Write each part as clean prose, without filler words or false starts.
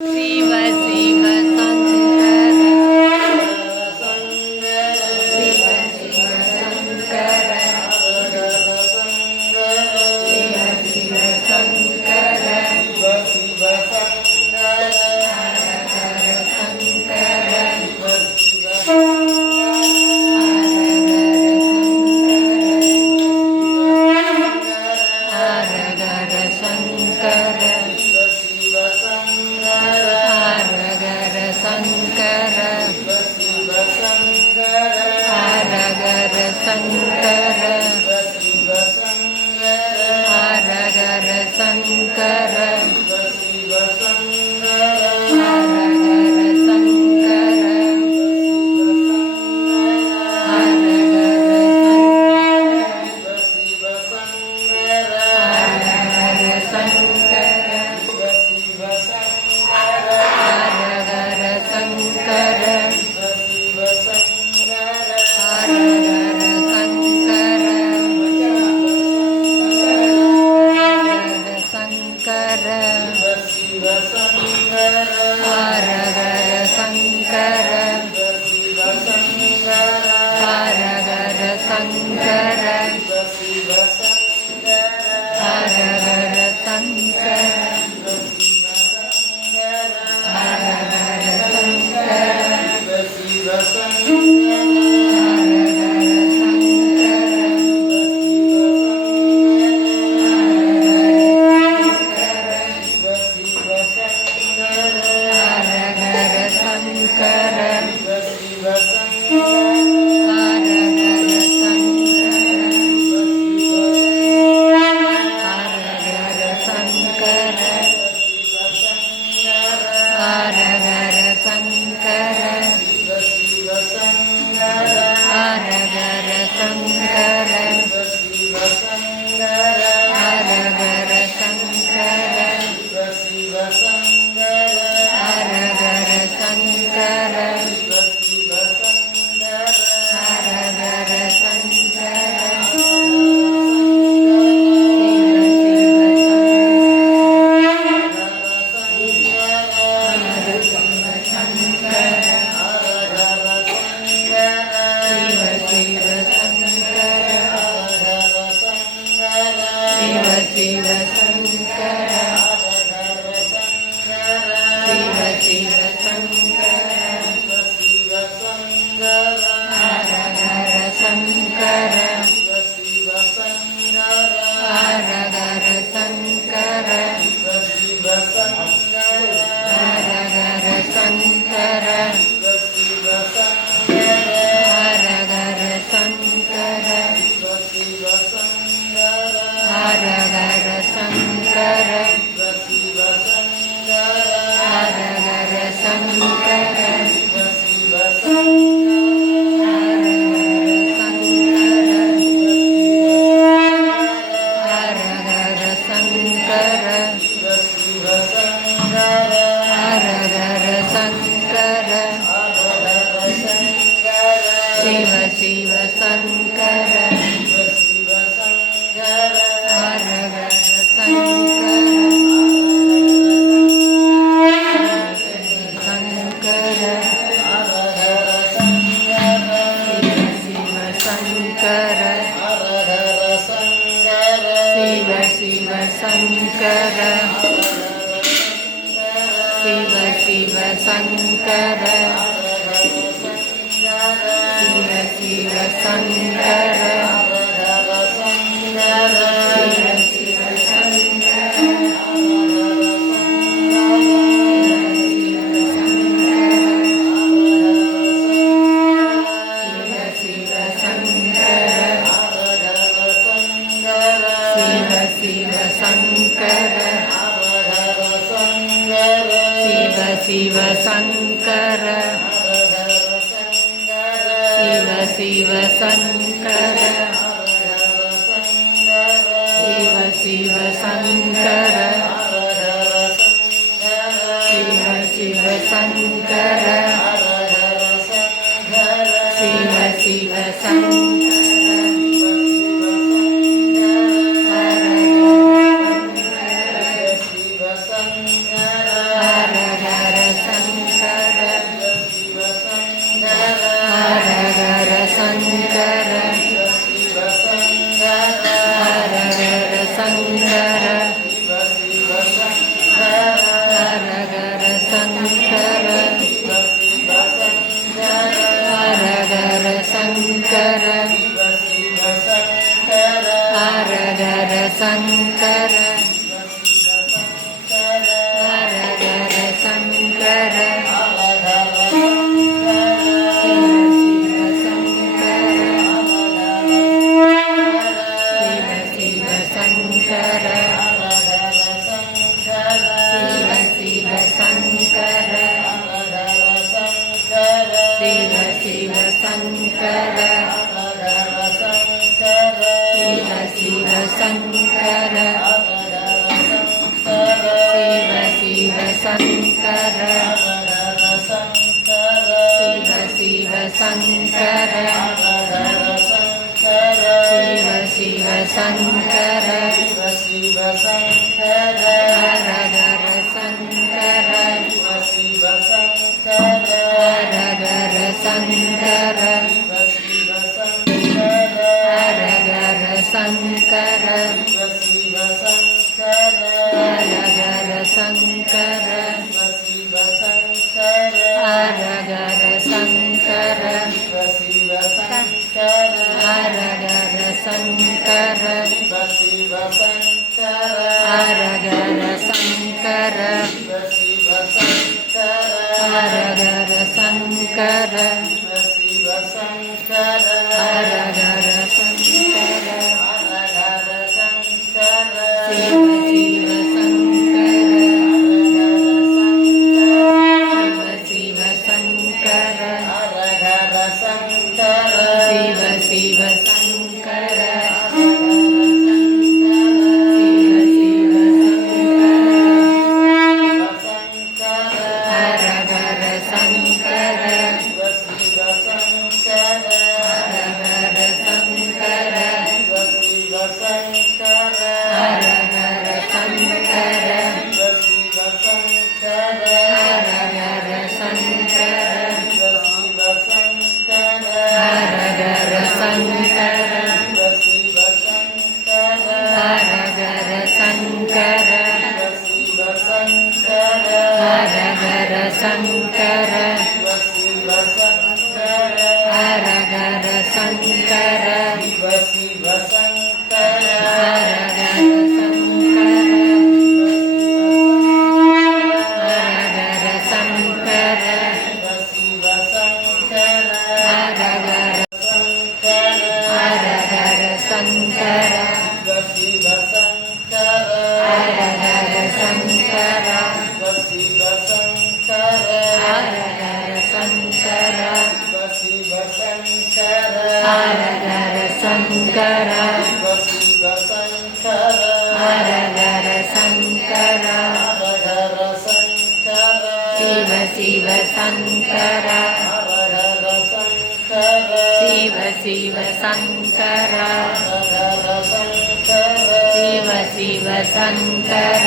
शिव शिव शंकर शिव शिव शंकर शिव शिव शंकर शङ्कर शिव शिव शङ्कर शिव शिव शङ्कर शिव शिव शङ्कर शिव शिव शङ्कर शिव शिव शङ्कर हर हर शङ्कर हर हर शङ्कर हर हर शङ्कर हर हर शङ्कर हर हर शङ्कर हर हर शङ्कर हर हर शङ्कर हर हर शङ्कर हर हर शङ्कर शिव शिव शङ्कर शिव शिव शङ्कर शिव शिव शङ्कर शिव शिव शङ्कर हर हर शङ्कर हर हर शङ्कर हर हर शङ्कर हर हर शङ्कर हर हर शङ्कर हर हर शङ्कर हर हर शङ्कर हर हर शङ्कर हर हर शङ्कर हर हर हर हर शङ्कर हर हर शङ्कर हर हर शङ्कर हर हर शङ्कर हर हर शङ्कर शिव शिव शङ्कर शिव शिव शङ्कर शिव शिव शङ्कर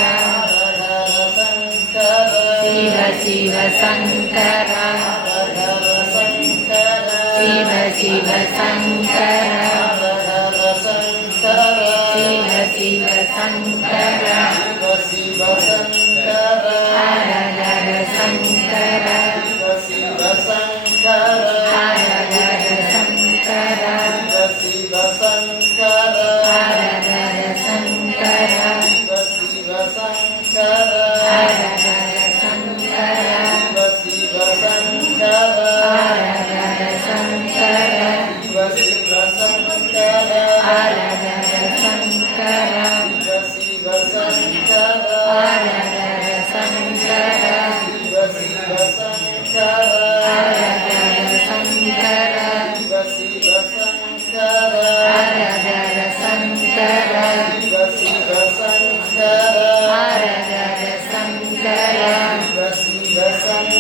शिव शिव शङ्कर शिव शिव शङ्कर शिव शिव शङ्कर हर हर शङ्कर हर हर शङ्कर हर हर शङ्कर हर हर शङ्कर हर हर शङ्कर हर हर शङ्कर हर हर शङ्कर हर हर शङ्कर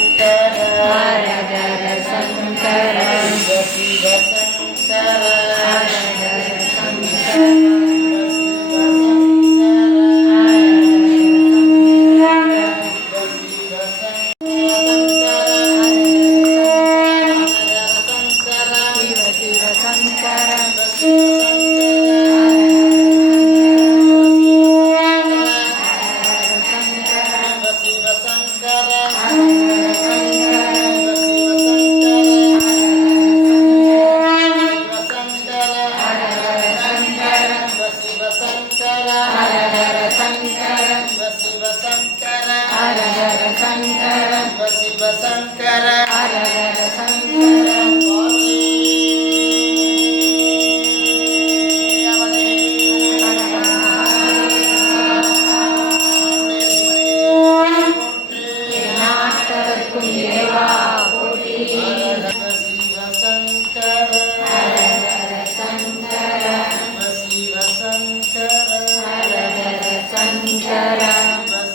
हर हर शङ्कर हर हर शङ्कर हर हर शङ्कर हर हर கேட்கும் தேவா போற்றி. சிவ சங்கர ஹரஹர சங்கர சிவ சங்கர ஹரஹர சங்கர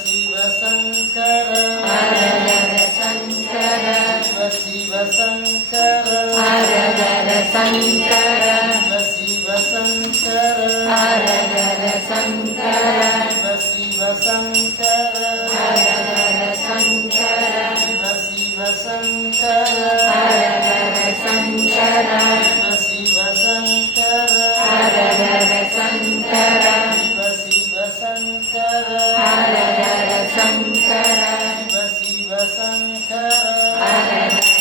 சிவ சங்கர ஹரஹர சங்கர சிவ சங்கர ஹரஹர சங்கர சிவ சங்கர ஹரஹர சங்கர சிவ சங்கர ஹரஹர சங்கர சிவ சங்கர ஹரஹர சங்கர சிவ சங்கர ஹரஹர சங்கர சிவ சங்கர ஹரஹர சங்கர சிவ சங்கர ஹரஹர